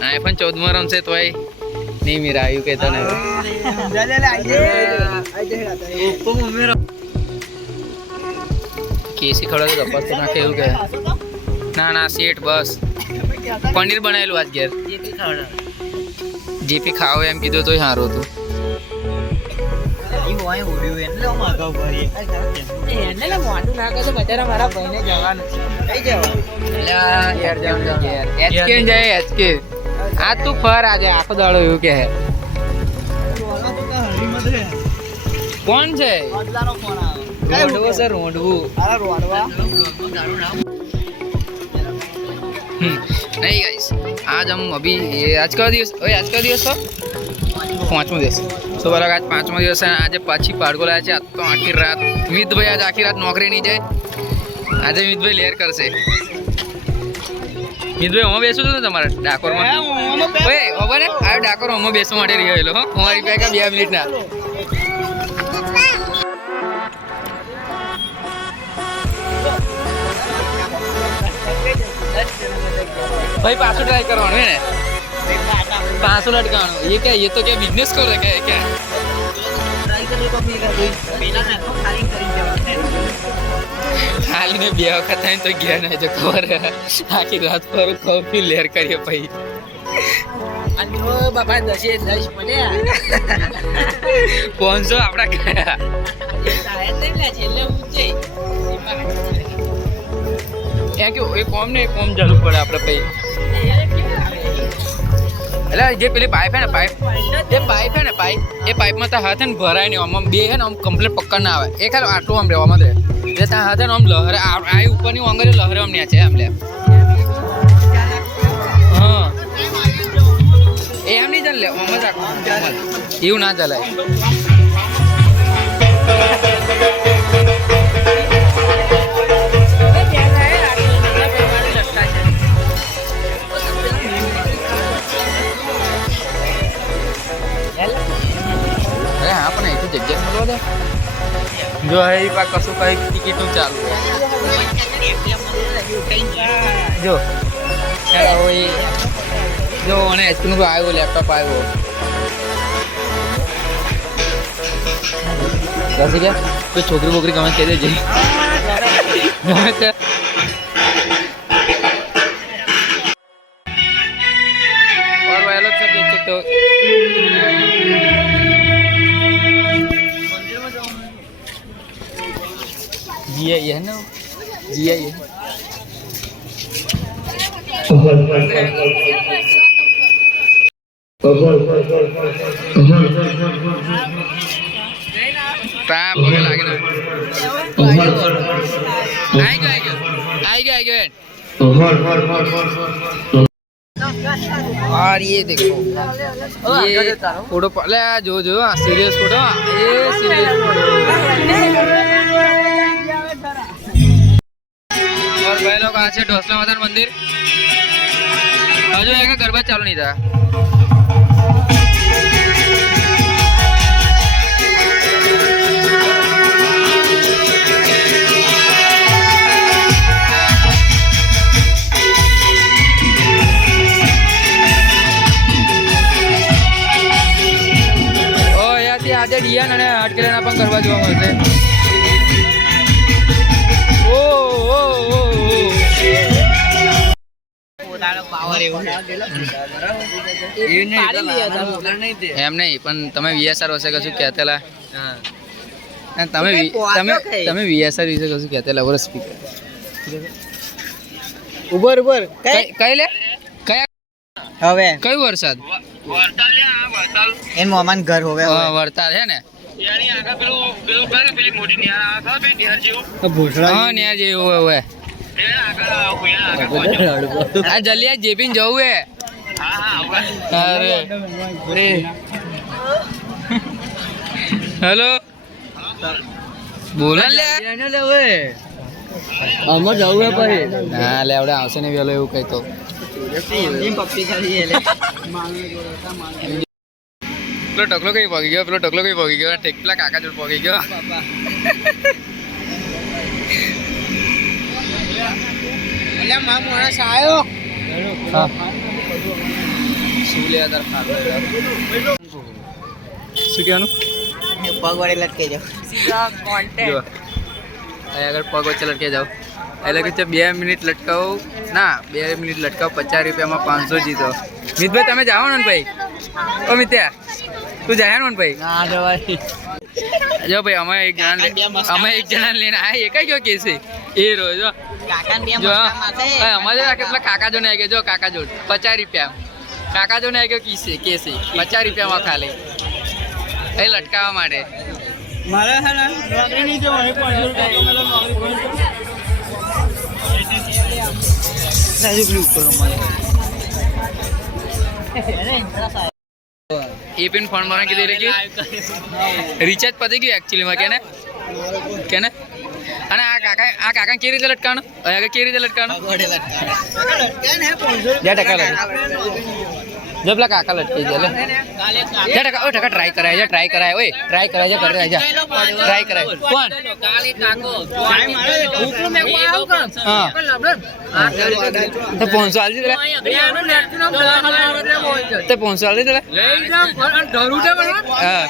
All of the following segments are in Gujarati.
આઈફોન ચૌદમાં રમશે તોય નહીં મીરા આવ્યું કે તને કેસી ખવડાવે તો તપાસ તો નાખે એવું કે ના ના શેઠ બસ. પનીર બનાવેલું આજ ઘેર. જીપી ખાવ એમ કીધું તોય સારું હતું. આ તું ફર આજે આખો દાડો એવું કે કોણ છે? રોડવો નહીં ગાઈસ આજ હમ અભી આજ કયો દિવસ? ઓય આજ કયો દિવસ છો? પાંચમો દિવસ. તો બરાબર આજ પાંચમો દિવસ આજે પાછી પાડકો લાયા છે. આજ તો આખી રાત મિતભાઈ આજ આખી રાત નોકરી નહીં જાય. આજે મિતભાઈ લેર કરશે. મિતભાઈ હું બેસું છું ને તમારે? ડાકોરમાં? ભાઈ ખબર ને આ ડાકોર હું બેસવા માટે રહ્યો હો. અમારી પાસે બે મિનિટના. ભાઈ પાછું ટ્રાય કરવાનું હે ને? પાછું લટકાવાનું ये क्या ये तो क्या बिजनेस कर रहे क्या क्या ખાલી ને બે વખત થાય તો ગયા નહીં તો ખબર હે. આખી રાત પર કોફી લેર કરીએ પછી બાપા દસે દસ પડ્યા પાંચસો આપડા ગયા છેલ્લે ઊંચે ત્યાં કે એ કોમ ને એ કોમ જરૂર પડે આપણે પછી એટલે જે પેલી પાઇપ હે ને પાઇપ જે પાઇપ હે ને પાઇપ એ પાઇપમાં તો હાથે ને ભરાય નહીં, આમ બે હે ને આમ કમ્પ્લીટ પકડ ના આવે. એ ખાલી આટલું આમ રહેવામાં રહે એટલે ત્યાં હાથે આમ લહરે, આ ઉપરની વાંગરે લહરે આમ ન્યા છે, આમ લે. હા. એ એમ નહીં ચાલે લે આમ જ એવું ના ચાલાય જો એ પા કશું કઈ ટિકિટનું ચાલુ જો. જો, અને એચપીનું આવ્યો, લેપટોપ આવ્યો. દસી ગયા કોઈ છોકરી બોકરી ગમે કહી દેજે जी आई है ना जी आई है તા પગે લાગે ને આઈ ગયો આઈ ગયો આઈ ગયો આઈ ગયો और ये देखो ये फोटो पहले जो जो सीरियस फोटो ये सीरियस फोटो ભાઈ લોકો આ છે ઢોસલા માતાનું મંદિર. હજુ એક ગરબા ચાલુ નહીં થયા. એમ નહીં પણ તમે વીએસઆર વસે કશું કહેતેલા? તમે તમે તમે વીએસઆર વિશે કશું કહેતેલા? ઓર સ્પીકર ઉભર ઉભર. કઈ? કઈ લે? કયા હવે. કયું વરસાદ? એન મોમાન ઘર હોવે વરસાદ હે ને? ભૂસડા હા ન્યા જેવું હોય હોય. આ જલ્દી આ જેપી જવું હે. અરે હેલો. બોલો લે આમાં જવું હે પછી. હા લે આવડે આવશે ને વેલો એવું કઈ તો. પેલો ટકલો કઈ પગી ગયો? પેલો ટકલો કઈ પગી ગયો? ઠેકલા કાકા જોડે પગી ગયો? એટલે મા માણસ આવ્યો શું લે તાર શું કહેવાનું? પગ વડે લટકે જાવ સીધા કોન્ટેક્ટ આગળ પગ વચ્ચે લટકે જાઓ. એટલે કે બે મિનિટ લટકાવો. ના બે મિનિટ લટકાવો પચાસ રૂપિયામાં પાંચસો જીતો. મિતભાઈ તમે જાઓ ને ભાઈ. ઓ મિત્યા તું જાય ને ભાઈ? ના જવાય. જો ભાઈ અમે એક જણા અમે એક જણા લઈને આ એક કયો કેસે એ રોજ જો અમારે કેટલા કાકા. જો ને આવી ગયો જો કાકા પચાસ રૂપિયા. કાકા જો ને ગયો કીસે. કેસે પચાસ રૂપિયામાં ખાલી. એ લટકાવવા માટે. મારે છે ને નોકરી નહીં જવાનું પાંચસો રૂપિયા એ પિન ફોન મારવા કીધું કે રિચાર્જ પતી ગયું એકચ્યુઅલીમાં કેને કેને અને આ કાકા આ કાકા કેવી રીતે લટકાણ આગળ કેવી રીતે લટકાણ જો પેલા કાકા લટકી જાય લે. ટકા ઓ ટકા ટ્રાય કરાય છે ટ્રાય કરાય ઓય ટ્રાય કરાય છે કરે જા. ટ્રાય કરાય. કોણ? હા. તો પાંચસો આલી દે તો પાંચસો આલી દે હા.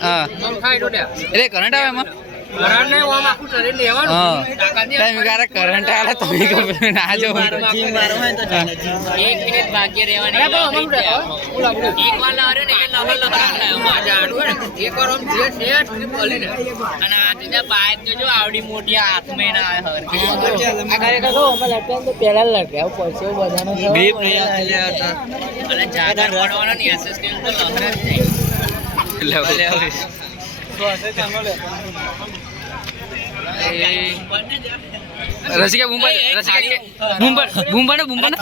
હા. એટલે કરંટ આવે એમાં? કરંટ તમે ના જો. એક મિનિટ બાકી રહેવાની. એક વાર ને એટલે. અને આ બાઈક આવડી મોટી ના આવે લટકે. આવું પછી એવું બે હતા. અને જાગર પડવાનો ને કે જ. રસિકા બુમ્બા રસિકા બુમ્બા. બુમ્બા ને બુમ્બા ને?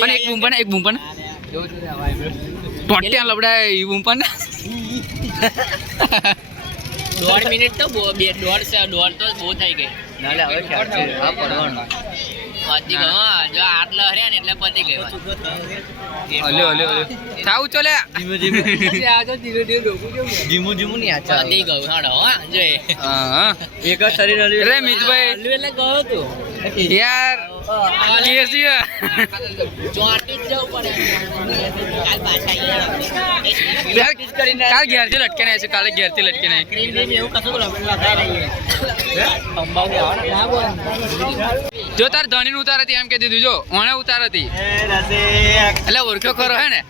પણ એક બુમ્બા ને એક બુમ્બા ને. ટોટ્યા લબડા એ બુમ્બા ને. દોઢ મિનિટ તો બે દોઢ છે દોઢ તો બહુ થઈ ગઈ. પતી ગયું. હા. જો આટ હર્યા ને એટલે પતી ગયું. અલે અલે અલે થાવું ચલે ધીમું ધીમું. નહીં આ પતી ગયું હાડો હા જોઈએ. હા એક જ શરીર હલ્યું. અરે મિતભાઈ. એટલે ગયો તું. યાર જ જવું કાલ કાલ ઘેરથી લટકે નહીં કાલે કાલે ઘેરથી લટકે નહીં ને. ના. જો તાર ધણી ઉતાર હતી એમ કે દીધું જો ઓણે ઉતાર હતી એટલે ઓળખ્યો ખરો હે ને.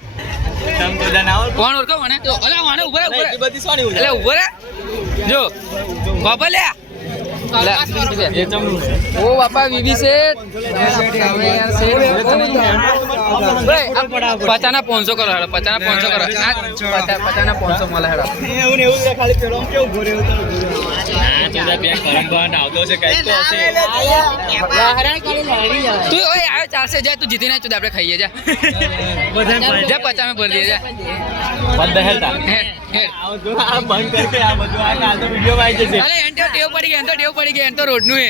કોણ ઓળખો મને અલે ઓણે ઊભો રે ઊભો રે બધી સોની ઉજાડ. એટલે ઊભો રે જો બાબા લે લે. એ ચમનું છે. ઓ બાપા બીબી શેઠ પચાના પાંચસો કરો હેડો પચાના પાંચસો કરો પચાના પાંચસો મળે હેડો. એવું એવું છે, ખાલી પેલો આમ ઘોરે ઉતર, ઘોરે તું ઓય આવ્યો ચાલશે જાય તું જીતીને ચુદ આપણે ખાઈએ જા. જા પચામે ભરી દઈએ જા. હેડ, હેડ. આ બંધ કરકે આ બધું આ કાલ તો વીડિયો આવી જશે. અલે એન તો ટેવ પડી ગયા તો ટેવ પડી ગયા તો રોડનું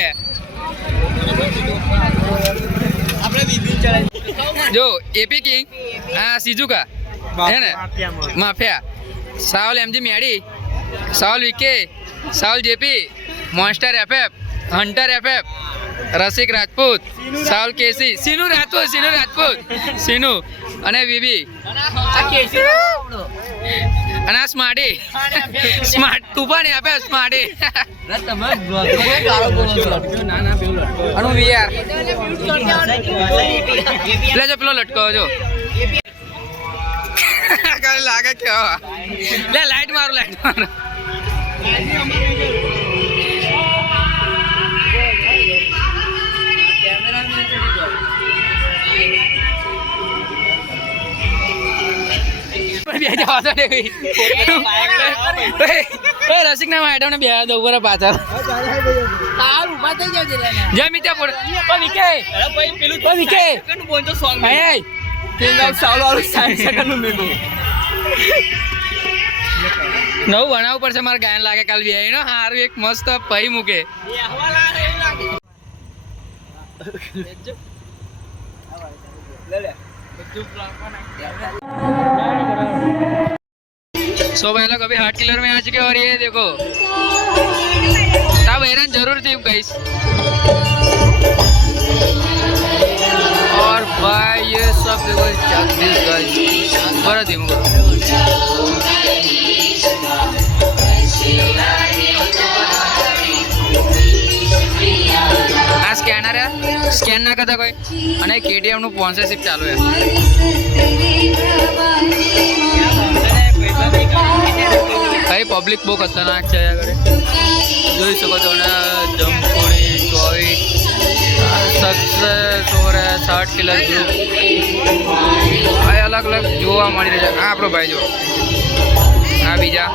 ચડાવી જો એપી કિંગ હા સિઝુકા હે ને? Mafia Saval MG Maddy Saval VK Saval JP monster FF hunter FF Rasik Rajput Saval KC Sinu Rajput Sinu Rajput Sinu અને બીબી અને આ સ્માર્ટી સ્માર્ટ તું પણ આપે સ્માર્ટી એટલે જો પેલો લટકો જો. લાગે કે હવા. લે લાઈટ મારું લાઈટ મારો. બે જવા દો ને. ઓય, ઓય, રસિકના મેડમ ને બે દો ઉપર પાછળ બનાવવું પડશે મારે ગાયન લાગે કાલ બે નો હારું એક મસ્ત પહી મૂકે सो भाई लोग, अभी हार्ट किलर में आ चुके और ये देखो। तब हैरान ज़रूर थी गाइस और भाई, ये सब देखो जगदीश गाइस बड़ा धीमो करो સ્કેનર હે? સ્કેન ના કરતા કોઈ? અને કેટીએમનું સ્પોન્સરશિપ ચાલુ હે. ભાઈ પબ્લિક બહુ ખતરનાક છે આગળ? જોઈ શકો છો ને જમપુરી ચોઈ સક્સેસ ઓર સાઠ કિલર ગ્રુપ ભાઈ, અલગ અલગ જોવા મળી રહ્યા છે. આ આપણો ભાઈ જો. આ બીજા.